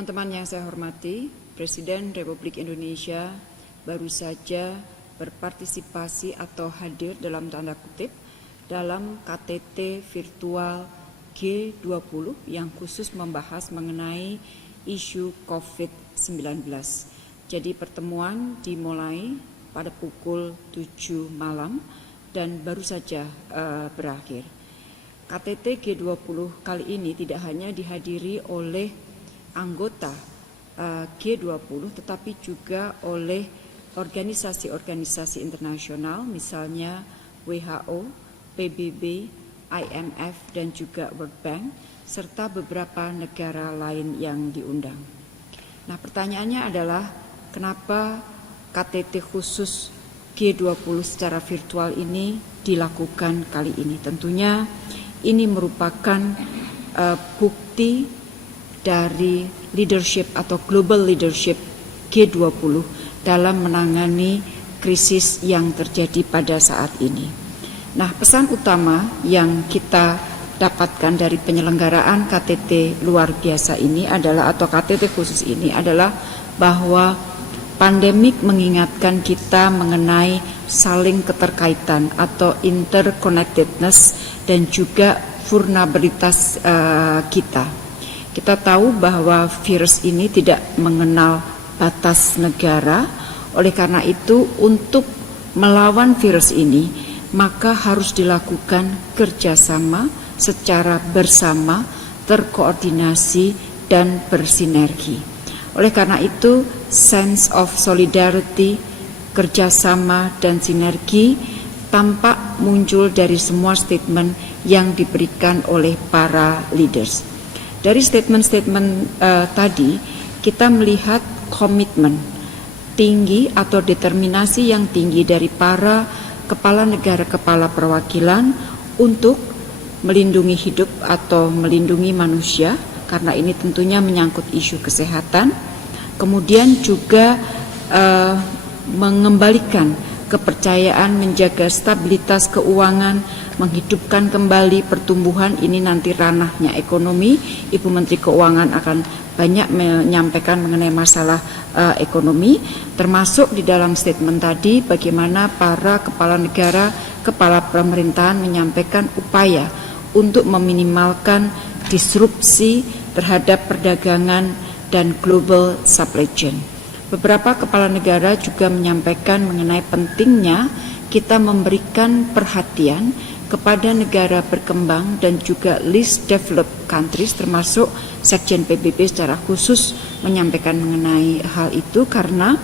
Teman-teman yang saya hormati, Presiden Republik Indonesia baru saja berpartisipasi atau hadir dalam tanda kutip dalam KTT virtual G20 yang khusus membahas mengenai isu COVID-19. Jadi pertemuan dimulai pada pukul 7 malam dan baru saja berakhir. KTT G20 kali ini tidak hanya dihadiri oleh anggota G20 tetapi juga oleh organisasi-organisasi internasional misalnya WHO, PBB, IMF dan juga World Bank serta beberapa negara lain yang diundang. Nah, pertanyaannya adalah kenapa KTT khusus G20 secara virtual ini dilakukan kali ini? Tentunya ini merupakan bukti dari leadership atau global leadership G20 dalam menangani krisis yang terjadi pada saat ini. Nah, pesan utama yang kita dapatkan dari penyelenggaraan KTT luar biasa ini adalah, atau KTT khusus ini adalah bahwa pandemik mengingatkan kita mengenai saling keterkaitan atau interconnectedness dan juga vulnerabilitas kita. Kita tahu bahwa virus ini tidak mengenal batas negara, oleh karena itu untuk melawan virus ini maka harus dilakukan kerjasama secara bersama, terkoordinasi dan bersinergi. Oleh karena itu sense of solidarity, kerjasama dan sinergi tampak muncul dari semua statement yang diberikan oleh para leaders. Dari statement-statement tadi, kita melihat komitmen tinggi atau determinasi yang tinggi dari para kepala negara, kepala perwakilan untuk melindungi hidup atau melindungi manusia, karena ini tentunya menyangkut isu kesehatan. Kemudian juga mengembalikan kepercayaan, menjaga stabilitas keuangan, menghidupkan kembali pertumbuhan. Ini nanti ranahnya ekonomi. Ibu Menteri Keuangan akan banyak menyampaikan mengenai masalah ekonomi, termasuk di dalam statement tadi bagaimana para kepala negara, kepala pemerintahan menyampaikan upaya untuk meminimalkan disrupsi terhadap perdagangan dan global supply chain. Beberapa kepala negara juga menyampaikan mengenai pentingnya kita memberikan perhatian kepada negara berkembang dan juga least developed countries, termasuk Sekjen PBB secara khusus menyampaikan mengenai hal itu karena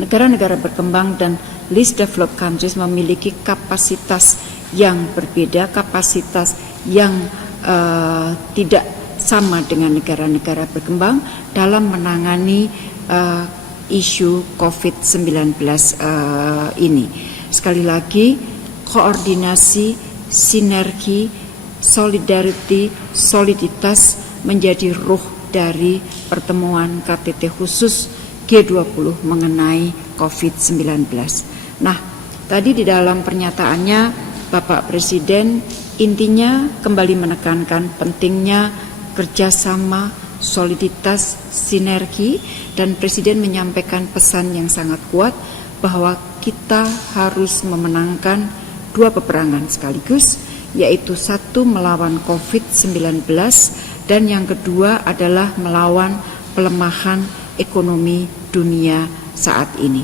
negara-negara berkembang dan least developed countries memiliki kapasitas yang berbeda, kapasitas yang tidak sama dengan negara-negara berkembang dalam menangani isu COVID-19 ini. Sekali lagi, koordinasi, sinergi, solidarity, soliditas menjadi ruh dari pertemuan KTT khusus G20 mengenai COVID-19. Nah, tadi di dalam pernyataannya Bapak Presiden intinya kembali menekankan pentingnya kerjasama, soliditas, sinergi, dan Presiden menyampaikan pesan yang sangat kuat bahwa kita harus memenangkan dua peperangan sekaligus, yaitu satu melawan COVID-19 dan yang kedua adalah melawan pelemahan ekonomi dunia saat ini.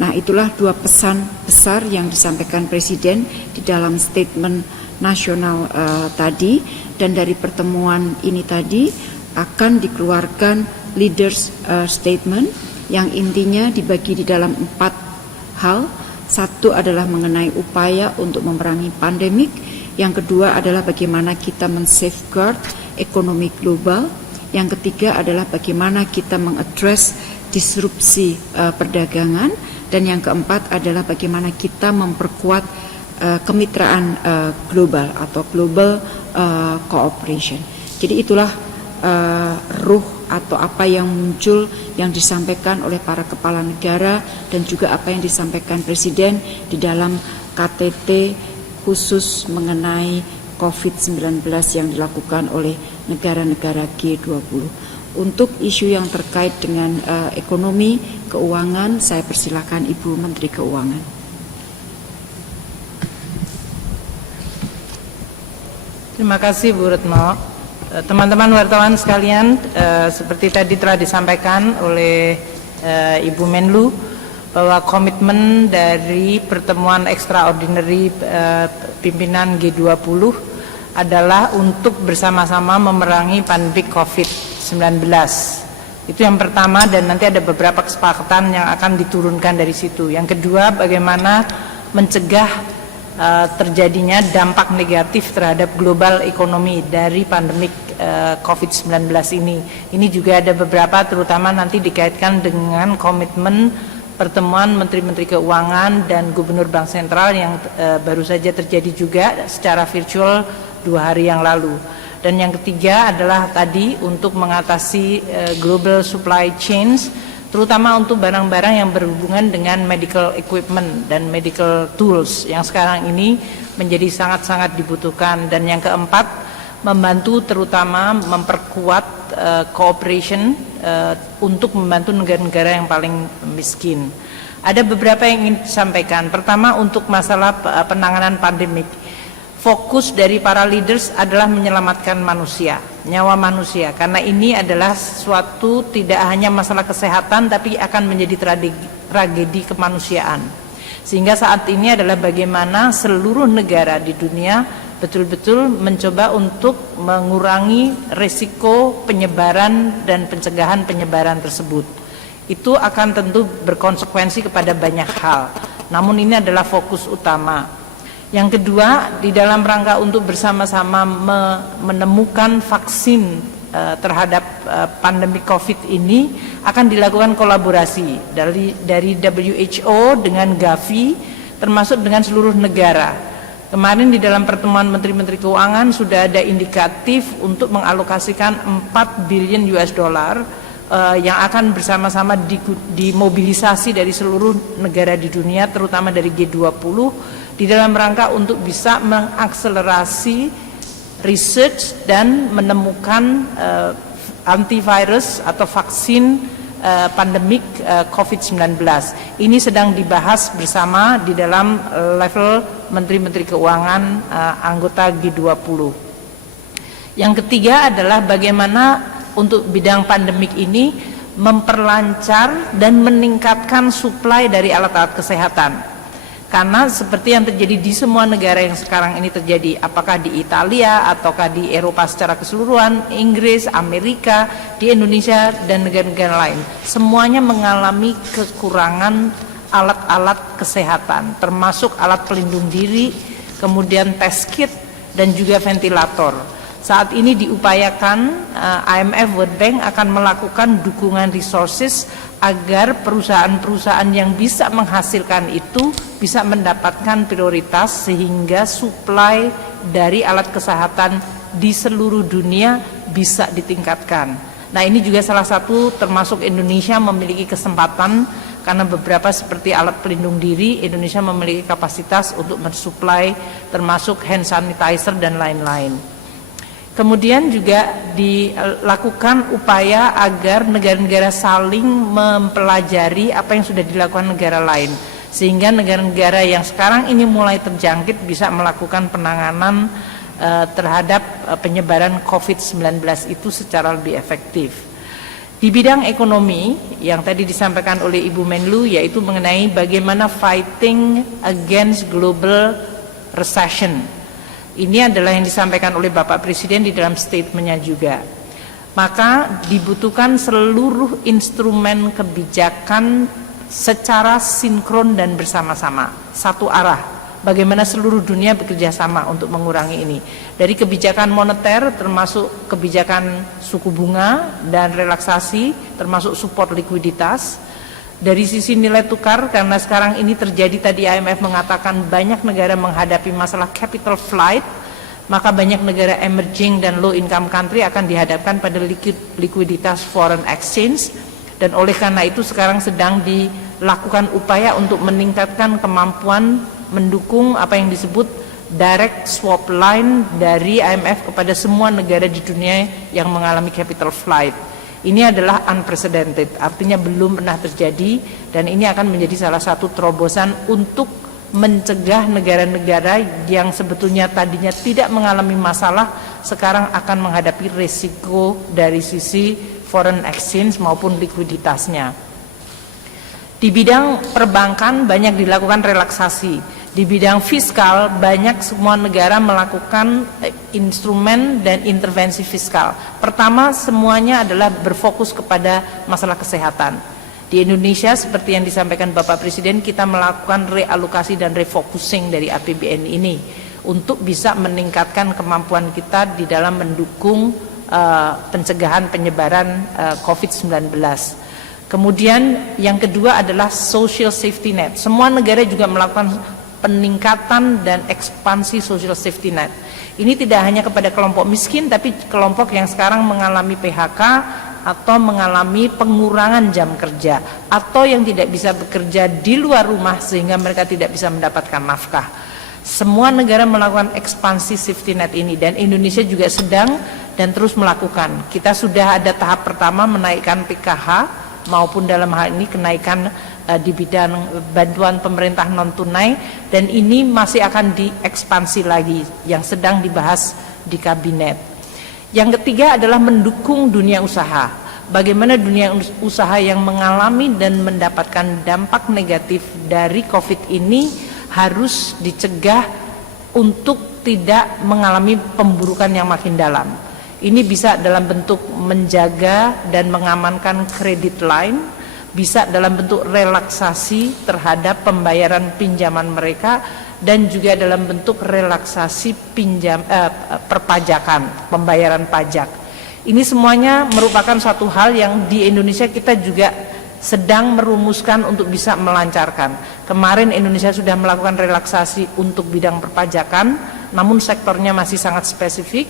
Nah, itulah dua pesan besar yang disampaikan Presiden di dalam statement nasional tadi, dan dari pertemuan ini tadi akan dikeluarkan leaders statement yang intinya dibagi di dalam 4 hal. Satu adalah mengenai upaya untuk memerangi pandemik, yang kedua adalah bagaimana kita men-safeguard ekonomi global, yang ketiga adalah bagaimana kita mengadres disrupsi perdagangan, dan yang keempat adalah bagaimana kita memperkuat kemitraan global atau global cooperation. Jadi itulah ruh atau apa yang muncul yang disampaikan oleh para kepala negara dan juga apa yang disampaikan Presiden di dalam KTT khusus mengenai COVID-19 yang dilakukan oleh negara-negara G20. Untuk isu yang terkait dengan ekonomi, keuangan, saya persilakan Ibu Menteri Keuangan. Terima kasih Bu Retno. Teman-teman wartawan sekalian, seperti tadi telah disampaikan oleh Ibu Menlu, bahwa komitmen dari pertemuan extraordinary pimpinan G20 adalah untuk bersama-sama memerangi pandemi COVID-19. Itu yang pertama, dan nanti ada beberapa kesepakatan yang akan diturunkan dari situ. Yang kedua, bagaimana mencegah terjadinya dampak negatif terhadap global ekonomi dari pandemi COVID-19 ini. Ini juga ada beberapa, terutama nanti dikaitkan dengan komitmen pertemuan Menteri-Menteri Keuangan dan Gubernur Bank Sentral yang baru saja terjadi juga secara virtual 2 hari yang lalu. Dan yang ketiga adalah tadi untuk mengatasi global supply chains, terutama untuk barang-barang yang berhubungan dengan medical equipment dan medical tools yang sekarang ini menjadi sangat-sangat dibutuhkan. Dan yang keempat, membantu terutama memperkuat cooperation untuk membantu negara-negara yang paling miskin. Ada beberapa yang ingin disampaikan. Pertama, untuk masalah penanganan pandemik. Fokus dari para leaders adalah menyelamatkan manusia, nyawa manusia, karena ini adalah suatu tidak hanya masalah kesehatan tapi akan menjadi tragedi kemanusiaan. Sehingga saat ini adalah bagaimana seluruh negara di dunia betul-betul mencoba untuk mengurangi risiko penyebaran dan pencegahan penyebaran tersebut. Itu akan tentu berkonsekuensi kepada banyak hal, namun ini adalah fokus utama. Yang kedua, di dalam rangka untuk bersama-sama menemukan vaksin terhadap pandemi COVID ini, akan dilakukan kolaborasi dari WHO dengan Gavi, termasuk dengan seluruh negara. Kemarin di dalam pertemuan Menteri-Menteri Keuangan sudah ada indikatif untuk mengalokasikan 4 billion US dollar yang akan bersama-sama dimobilisasi dari seluruh negara di dunia, terutama dari G20, di dalam rangka untuk bisa mengakselerasi research dan menemukan antivirus atau vaksin pandemik COVID-19. Ini sedang dibahas bersama di dalam level Menteri-Menteri Keuangan anggota G20. Yang ketiga adalah bagaimana untuk bidang pandemik ini memperlancar dan meningkatkan suplai dari alat-alat kesehatan. Karena seperti yang terjadi di semua negara yang sekarang ini terjadi, apakah di Italia ataukah di Eropa secara keseluruhan, Inggris, Amerika, di Indonesia dan negara-negara lain, semuanya mengalami kekurangan alat-alat kesehatan, termasuk alat pelindung diri, kemudian test kit dan juga ventilator. Saat ini diupayakan IMF World Bank akan melakukan dukungan resources agar perusahaan-perusahaan yang bisa menghasilkan itu bisa mendapatkan prioritas sehingga suplai dari alat kesehatan di seluruh dunia bisa ditingkatkan. Nah, ini juga salah satu termasuk Indonesia memiliki kesempatan karena beberapa seperti alat pelindung diri, Indonesia memiliki kapasitas untuk mensuplai termasuk hand sanitizer dan lain-lain. Kemudian juga dilakukan upaya agar negara-negara saling mempelajari apa yang sudah dilakukan negara lain, sehingga negara-negara yang sekarang ini mulai terjangkit bisa melakukan penanganan terhadap penyebaran COVID-19 itu secara lebih efektif. Di bidang ekonomi yang tadi disampaikan oleh Ibu Menlu, yaitu mengenai bagaimana fighting against global recession. Ini adalah yang disampaikan oleh Bapak Presiden di dalam statementnya juga. Maka dibutuhkan seluruh instrumen kebijakan secara sinkron dan bersama-sama, satu arah. Bagaimana seluruh dunia bekerja sama untuk mengurangi ini. Dari kebijakan moneter termasuk kebijakan suku bunga dan relaksasi, termasuk support likuiditas. Dari sisi nilai tukar, karena sekarang ini terjadi, tadi IMF mengatakan banyak negara menghadapi masalah capital flight, maka banyak negara emerging dan low income country akan dihadapkan pada likuiditas foreign exchange, dan oleh karena itu sekarang sedang dilakukan upaya untuk meningkatkan kemampuan mendukung apa yang disebut direct swap line dari IMF kepada semua negara di dunia yang mengalami capital flight. Ini adalah unprecedented, artinya belum pernah terjadi, dan ini akan menjadi salah satu terobosan untuk mencegah negara-negara yang sebetulnya tadinya tidak mengalami masalah sekarang akan menghadapi risiko dari sisi foreign exchange maupun likuiditasnya. Di bidang perbankan banyak dilakukan relaksasi. Di bidang fiskal banyak semua negara melakukan instrumen dan intervensi fiskal. Pertama, semuanya adalah berfokus kepada masalah kesehatan. Di Indonesia seperti yang disampaikan Bapak Presiden, kita melakukan realokasi dan refocusing dari APBN ini untuk bisa meningkatkan kemampuan kita di dalam mendukung pencegahan penyebaran COVID-19. Kemudian yang kedua adalah social safety net. Semua negara juga melakukan peningkatan dan ekspansi social safety net. Ini tidak hanya kepada kelompok miskin, tapi kelompok yang sekarang mengalami PHK atau mengalami pengurangan jam kerja, atau yang tidak bisa bekerja di luar rumah sehingga mereka tidak bisa mendapatkan nafkah. Semua negara melakukan ekspansi safety net ini, dan Indonesia juga sedang dan terus melakukan. Kita sudah ada tahap pertama menaikkan PKH maupun dalam hal ini kenaikan di bidang bantuan pemerintah non tunai, dan ini masih akan diekspansi lagi yang sedang dibahas di kabinet. Yang ketiga adalah mendukung dunia usaha. Bagaimana dunia usaha yang mengalami dan mendapatkan dampak negatif dari COVID ini harus dicegah untuk tidak mengalami pemburukan yang makin dalam. Ini bisa dalam bentuk menjaga dan mengamankan kredit line, bisa dalam bentuk relaksasi terhadap pembayaran pinjaman mereka, dan juga dalam bentuk relaksasi perpajakan, pembayaran pajak. Ini semuanya merupakan suatu hal yang di Indonesia kita juga sedang merumuskan untuk bisa melancarkan. Kemarin Indonesia sudah melakukan relaksasi untuk bidang perpajakan, namun sektornya masih sangat spesifik,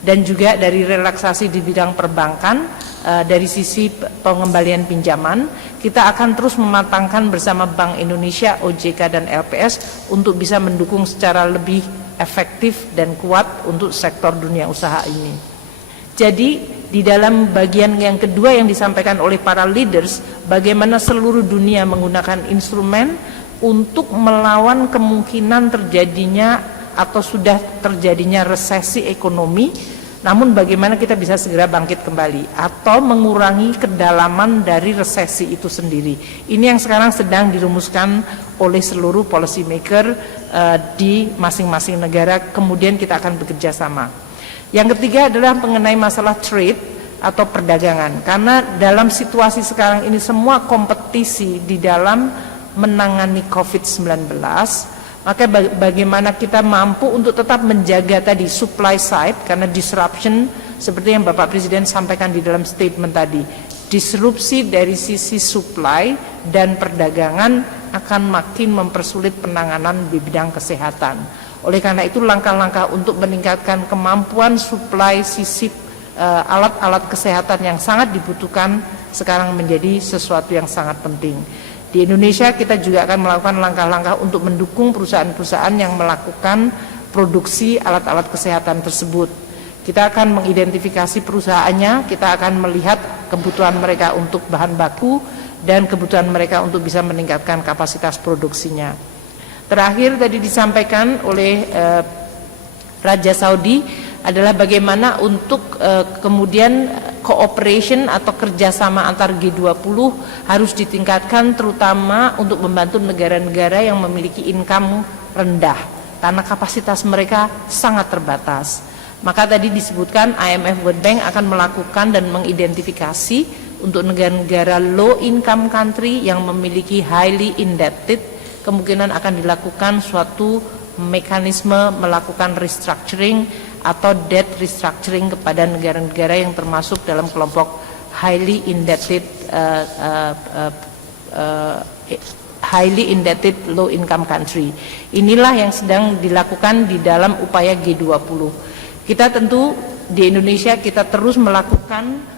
dan juga dari relaksasi di bidang perbankan, dari sisi pengembalian pinjaman, kita akan terus mematangkan bersama Bank Indonesia, OJK, dan LPS untuk bisa mendukung secara lebih efektif dan kuat untuk sektor dunia usaha ini. Jadi di dalam bagian yang kedua yang disampaikan oleh para leaders, bagaimana seluruh dunia menggunakan instrumen untuk melawan kemungkinan terjadinya atau sudah terjadinya resesi ekonomi, namun bagaimana kita bisa segera bangkit kembali atau mengurangi kedalaman dari resesi itu sendiri. Ini yang sekarang sedang dirumuskan oleh seluruh policy maker di masing-masing negara, kemudian kita akan bekerja sama. Yang ketiga adalah mengenai masalah trade atau perdagangan, karena dalam situasi sekarang ini semua kompetisi di dalam menangani COVID-19, maka bagaimana kita mampu untuk tetap menjaga tadi supply side, karena disruption seperti yang Bapak Presiden sampaikan di dalam statement tadi, disrupsi dari sisi supply dan perdagangan akan makin mempersulit penanganan di bidang kesehatan. Oleh karena itu langkah-langkah untuk meningkatkan kemampuan supply sisi alat-alat kesehatan yang sangat dibutuhkan sekarang menjadi sesuatu yang sangat penting. Di Indonesia kita juga akan melakukan langkah-langkah untuk mendukung perusahaan-perusahaan yang melakukan produksi alat-alat kesehatan tersebut. Kita akan mengidentifikasi perusahaannya, kita akan melihat kebutuhan mereka untuk bahan baku dan kebutuhan mereka untuk bisa meningkatkan kapasitas produksinya. Terakhir tadi disampaikan oleh Raja Saudi adalah bagaimana untuk kemudian cooperation atau kerjasama antar G20 harus ditingkatkan, terutama untuk membantu negara-negara yang memiliki income rendah karena kapasitas mereka sangat terbatas. Maka tadi disebutkan IMF World Bank akan melakukan dan mengidentifikasi untuk negara-negara low income country yang memiliki highly indebted, kemungkinan akan dilakukan suatu mekanisme melakukan restructuring atau debt restructuring kepada negara-negara yang termasuk dalam kelompok highly indebted low income country. Inilah yang sedang dilakukan di dalam upaya G20. Kita tentu di Indonesia kita terus melakukan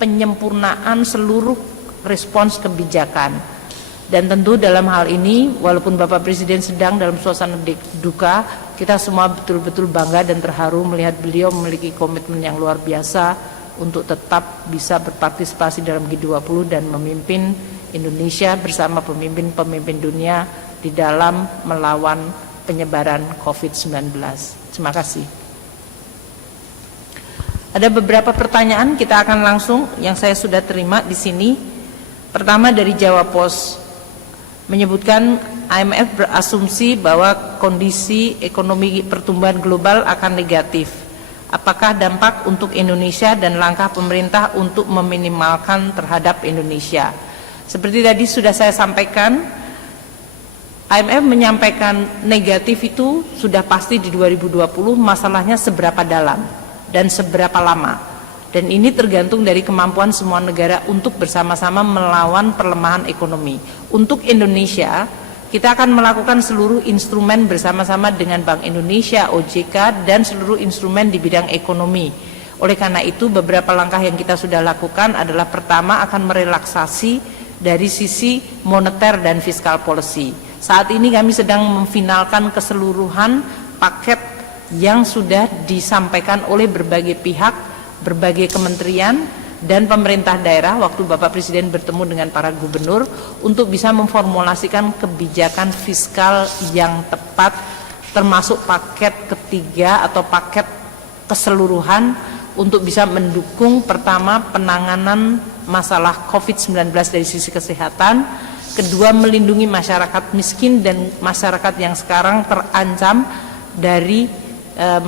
penyempurnaan seluruh respons kebijakan. Dan tentu dalam hal ini walaupun Bapak Presiden sedang dalam suasana duka, kita semua betul-betul bangga dan terharu melihat beliau memiliki komitmen yang luar biasa untuk tetap bisa berpartisipasi dalam G20 dan memimpin Indonesia bersama pemimpin-pemimpin dunia di dalam melawan penyebaran COVID-19. Terima kasih. Ada beberapa pertanyaan, kita akan langsung yang saya sudah terima di sini. Pertama dari Jawa Pos, menyebutkan IMF berasumsi bahwa kondisi ekonomi pertumbuhan global akan negatif. Apakah dampak untuk Indonesia dan langkah pemerintah untuk meminimalkan terhadap Indonesia? Seperti tadi sudah saya sampaikan, IMF menyampaikan negatif itu sudah pasti di 2020, masalahnya seberapa dalam dan seberapa lama. Dan ini tergantung dari kemampuan semua negara untuk bersama-sama melawan pelemahan ekonomi. Untuk Indonesia, kita akan melakukan seluruh instrumen bersama-sama dengan Bank Indonesia, OJK, dan seluruh instrumen di bidang ekonomi. Oleh karena itu, beberapa langkah yang kita sudah lakukan adalah pertama akan merelaksasi dari sisi moneter dan fiskal policy. Saat ini kami sedang memfinalkan keseluruhan paket yang sudah disampaikan oleh berbagai pihak, berbagai kementerian, dan pemerintah daerah waktu Bapak Presiden bertemu dengan para gubernur untuk bisa memformulasikan kebijakan fiskal yang tepat, termasuk paket ketiga atau paket keseluruhan untuk bisa mendukung pertama penanganan masalah COVID-19 dari sisi kesehatan, kedua melindungi masyarakat miskin dan masyarakat yang sekarang terancam dari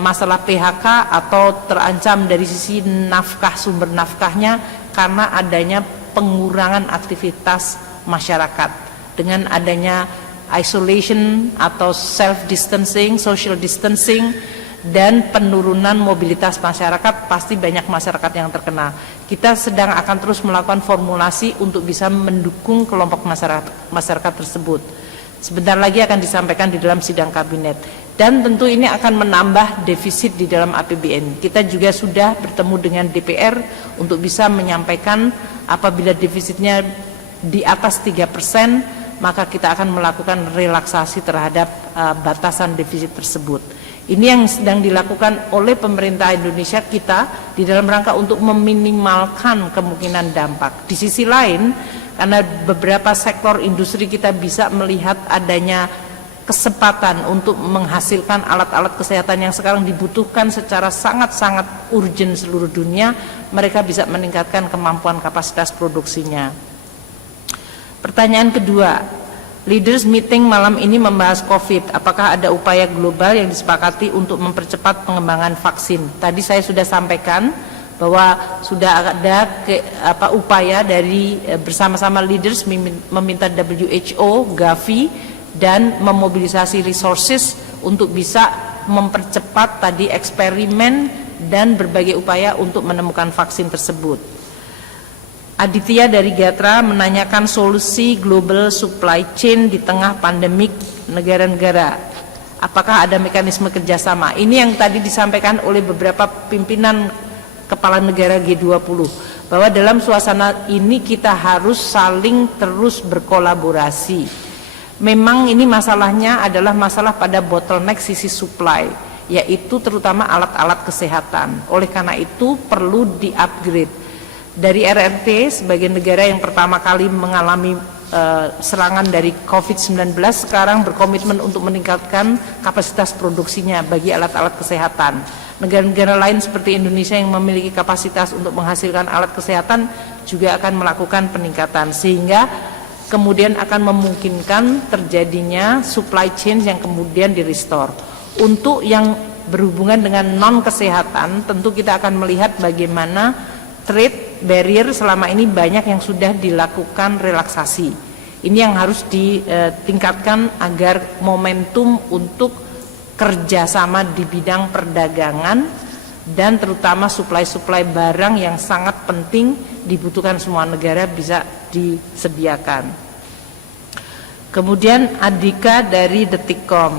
masalah PHK atau terancam dari sisi nafkah, sumber nafkahnya karena adanya pengurangan aktivitas masyarakat. Dengan adanya isolation atau self distancing, social distancing, dan penurunan mobilitas masyarakat, pasti banyak masyarakat yang terkena. Kita sedang akan terus melakukan formulasi untuk bisa mendukung kelompok masyarakat tersebut. Sebentar lagi akan disampaikan di dalam sidang kabinet. Dan tentu ini akan menambah defisit di dalam APBN. Kita juga sudah bertemu dengan DPR untuk bisa menyampaikan apabila defisitnya di atas 3%, maka kita akan melakukan relaksasi terhadap batasan defisit tersebut. Ini yang sedang dilakukan oleh pemerintah Indonesia kita di dalam rangka untuk meminimalkan kemungkinan dampak. Di sisi lain, karena beberapa sektor industri kita bisa melihat adanya kesempatan untuk menghasilkan alat-alat kesehatan yang sekarang dibutuhkan secara sangat-sangat urgent seluruh dunia, mereka bisa meningkatkan kemampuan kapasitas produksinya. Pertanyaan kedua, leaders meeting malam ini membahas COVID, apakah ada upaya global yang disepakati untuk mempercepat pengembangan vaksin? Tadi saya sudah sampaikan bahwa sudah ada upaya dari bersama-sama leaders meminta WHO, Gavi, dan memobilisasi resources untuk bisa mempercepat tadi eksperimen dan berbagai upaya untuk menemukan vaksin tersebut. Aditya dari Gatra menanyakan solusi global supply chain di tengah pandemik negara-negara. Apakah ada mekanisme kerjasama? Ini yang tadi disampaikan oleh beberapa pimpinan kepala negara G20, bahwa dalam suasana ini kita harus saling terus berkolaborasi. Memang ini masalahnya adalah masalah pada bottleneck sisi supply, yaitu terutama alat-alat kesehatan. Oleh karena itu perlu di-upgrade. Dari RRT sebagai negara yang pertama kali mengalami serangan dari COVID-19, sekarang berkomitmen untuk meningkatkan kapasitas produksinya bagi alat-alat kesehatan. Negara-negara lain seperti Indonesia yang memiliki kapasitas untuk menghasilkan alat kesehatan juga akan melakukan peningkatan, sehingga kemudian akan memungkinkan terjadinya supply chain yang kemudian di-restore. Untuk yang berhubungan dengan non-kesehatan, tentu kita akan melihat bagaimana trade barrier selama ini banyak yang sudah dilakukan relaksasi. Ini yang harus ditingkatkan agar momentum untuk kerjasama di bidang perdagangan dan terutama supply barang yang sangat penting dibutuhkan semua negara bisa disediakan. Kemudian Adika dari Detikcom,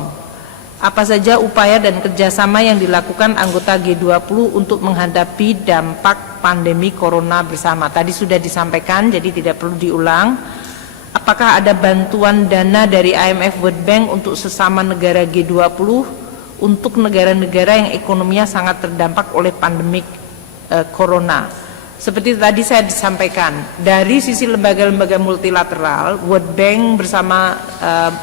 apa saja upaya dan kerjasama yang dilakukan anggota G20 untuk menghadapi dampak pandemi corona bersama? Tadi sudah disampaikan, jadi tidak perlu diulang. Apakah ada bantuan dana dari IMF World Bank untuk sesama negara G20 untuk negara-negara yang ekonominya sangat terdampak oleh pandemik corona. Seperti tadi saya disampaikan, dari sisi lembaga-lembaga multilateral, World Bank bersama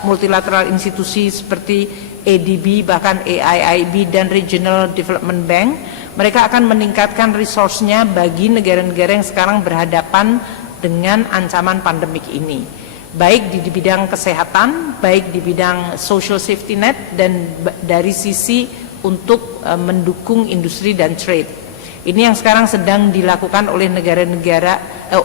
multilateral institusi seperti ADB, bahkan AIIB dan Regional Development Bank, mereka akan meningkatkan resource-nya bagi negara-negara yang sekarang berhadapan dengan ancaman pandemik ini, baik di bidang kesehatan, baik di bidang social safety net, dan dari sisi untuk mendukung industri dan trade. Ini yang sekarang sedang dilakukan oleh negara-negara,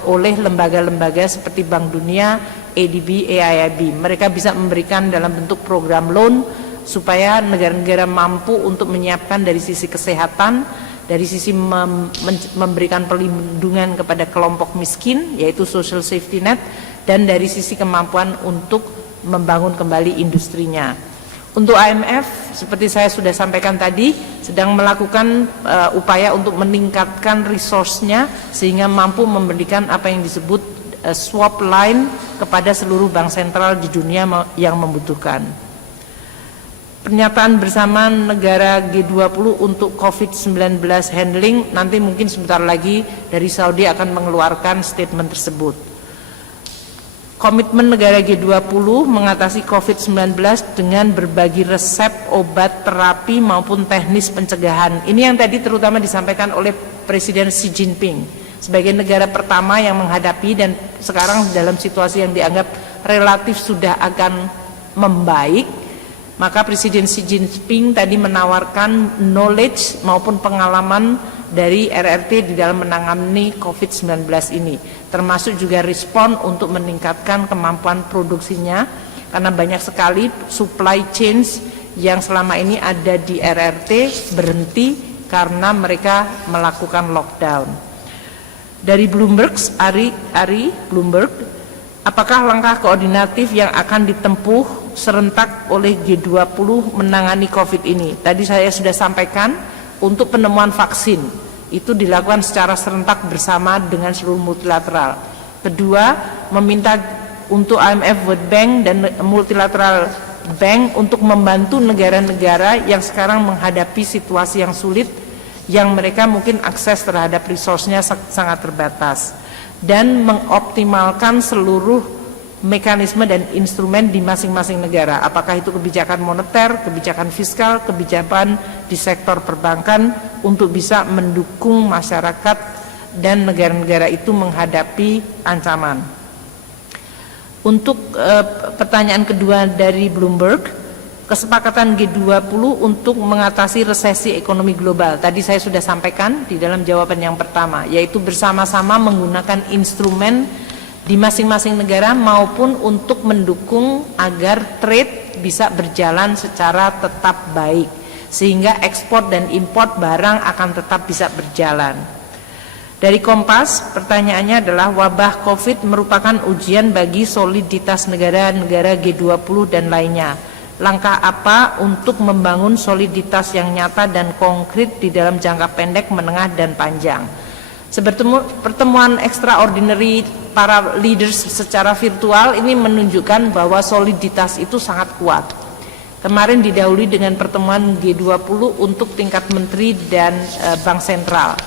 oleh lembaga-lembaga seperti Bank Dunia, ADB, AIIB. Mereka bisa memberikan dalam bentuk program loan supaya negara-negara mampu untuk menyiapkan dari sisi kesehatan, dari sisi memberikan perlindungan kepada kelompok miskin, yaitu social safety net, dan dari sisi kemampuan untuk membangun kembali industrinya. Untuk IMF, seperti saya sudah sampaikan tadi, sedang melakukan upaya untuk meningkatkan resource-nya sehingga mampu memberikan apa yang disebut swap line kepada seluruh bank sentral di dunia yang membutuhkan. Pernyataan bersama negara G20 untuk COVID-19 handling, nanti mungkin sebentar lagi dari Saudi akan mengeluarkan statement tersebut. Komitmen negara G20 mengatasi COVID-19 dengan berbagi resep, obat, terapi maupun teknis pencegahan. Ini yang tadi terutama disampaikan oleh Presiden Xi Jinping sebagai negara pertama yang menghadapi dan sekarang dalam situasi yang dianggap relatif sudah akan membaik. Maka Presiden Xi Jinping tadi menawarkan knowledge maupun pengalaman dari RRT di dalam menangani COVID-19 ini, termasuk juga respon untuk meningkatkan kemampuan produksinya, karena banyak sekali supply chains yang selama ini ada di RRT berhenti karena mereka melakukan lockdown. Dari Bloomberg, Ari Bloomberg, apakah langkah koordinatif yang akan ditempuh serentak oleh G20 menangani COVID ini? Tadi saya sudah sampaikan, untuk penemuan vaksin itu dilakukan secara serentak bersama dengan seluruh multilateral. Kedua, meminta untuk IMF, World Bank dan multilateral bank untuk membantu negara-negara yang sekarang menghadapi situasi yang sulit, yang mereka mungkin akses terhadap resource-nya sangat terbatas, dan mengoptimalkan seluruh mekanisme dan instrumen di masing-masing negara, apakah itu kebijakan moneter, kebijakan fiskal, kebijakan di sektor perbankan, untuk bisa mendukung masyarakat dan negara-negara itu menghadapi ancaman. Untuk pertanyaan kedua dari Bloomberg, kesepakatan G20 untuk mengatasi resesi ekonomi global, tadi saya sudah sampaikan di dalam jawaban yang pertama, yaitu bersama-sama menggunakan instrumen di masing-masing negara maupun untuk mendukung agar trade bisa berjalan secara tetap baik, sehingga ekspor dan impor barang akan tetap bisa berjalan. Dari Kompas, pertanyaannya adalah wabah COVID merupakan ujian bagi soliditas negara-negara G20 dan lainnya. Langkah apa untuk membangun soliditas yang nyata dan konkret di dalam jangka pendek, menengah, dan panjang? Pertemuan extraordinary para leaders secara virtual ini menunjukkan bahwa soliditas itu sangat kuat. Kemarin didahului dengan pertemuan G20 untuk tingkat menteri dan bank sentral.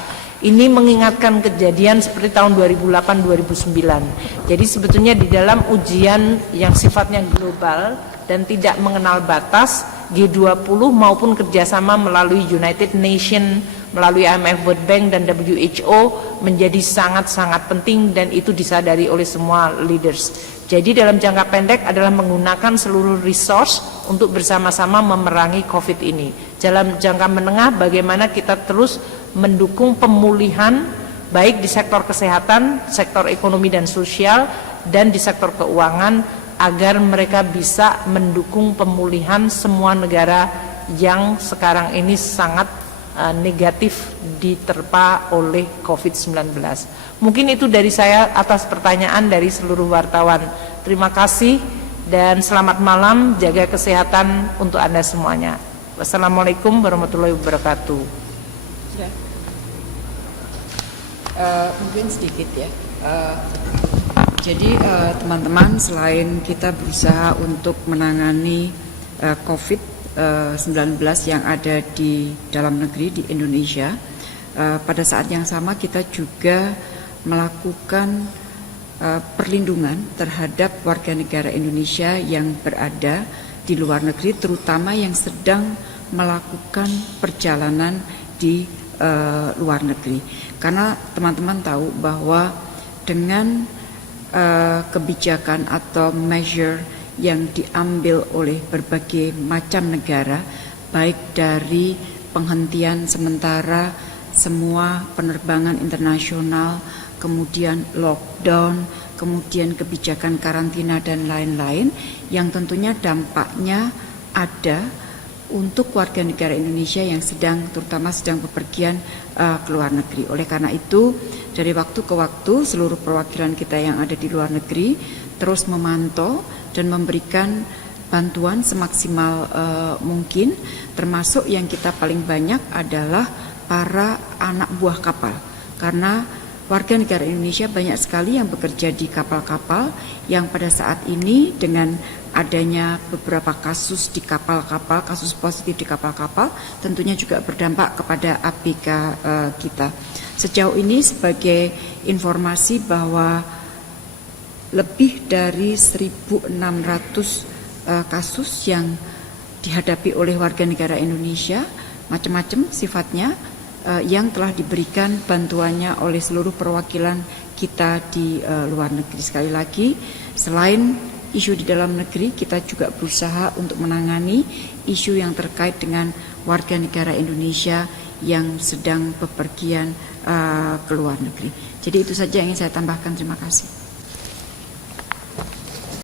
Ini mengingatkan kejadian seperti tahun 2008-2009. Jadi sebetulnya di dalam ujian yang sifatnya global dan tidak mengenal batas, G20 maupun kerjasama melalui United Nations, melalui IMF, World Bank, dan WHO menjadi sangat-sangat penting, dan itu disadari oleh semua leaders. Jadi dalam jangka pendek adalah menggunakan seluruh resource untuk bersama-sama memerangi COVID ini. Dalam jangka menengah, bagaimana kita terus mendukung pemulihan baik di sektor kesehatan, sektor ekonomi dan sosial, dan di sektor keuangan, agar mereka bisa mendukung pemulihan semua negara yang sekarang ini sangat negatif diterpa oleh COVID-19. Mungkin itu dari saya atas pertanyaan dari seluruh wartawan. Terima kasih dan selamat malam, jaga kesehatan untuk Anda semuanya. Wassalamualaikum warahmatullahi wabarakatuh. Ya. Mungkin sedikit ya. Jadi teman-teman, selain kita berusaha untuk menangani COVID-19 yang ada di dalam negeri, di Indonesia, pada saat yang sama kita juga melakukan perlindungan terhadap warga negara Indonesia yang berada di luar negeri, terutama yang sedang melakukan perjalanan di luar negeri. Karena teman-teman tahu bahwa dengan kebijakan atau measure yang diambil oleh berbagai macam negara, baik dari penghentian sementara semua penerbangan internasional, kemudian lockdown, kemudian kebijakan karantina dan lain-lain, yang tentunya dampaknya ada untuk warga negara Indonesia yang terutama sedang bepergian ke luar negeri. Oleh karena itu, dari waktu ke waktu seluruh perwakilan kita yang ada di luar negeri terus memantau dan memberikan bantuan semaksimal mungkin, termasuk yang kita paling banyak adalah para anak buah kapal, karena warga negara Indonesia banyak sekali yang bekerja di kapal-kapal yang pada saat ini dengan adanya beberapa kasus di kapal-kapal, kasus positif di kapal-kapal, tentunya juga berdampak kepada ABK kita. Sejauh ini sebagai informasi bahwa lebih dari 1.600 kasus yang dihadapi oleh warga negara Indonesia, macam-macam sifatnya, yang telah diberikan bantuannya oleh seluruh perwakilan kita di luar negeri. Sekali lagi, selain isu di dalam negeri, kita juga berusaha untuk menangani isu yang terkait dengan warga negara Indonesia yang sedang bepergian ke luar negeri. Jadi itu saja yang ingin saya tambahkan. Terima kasih.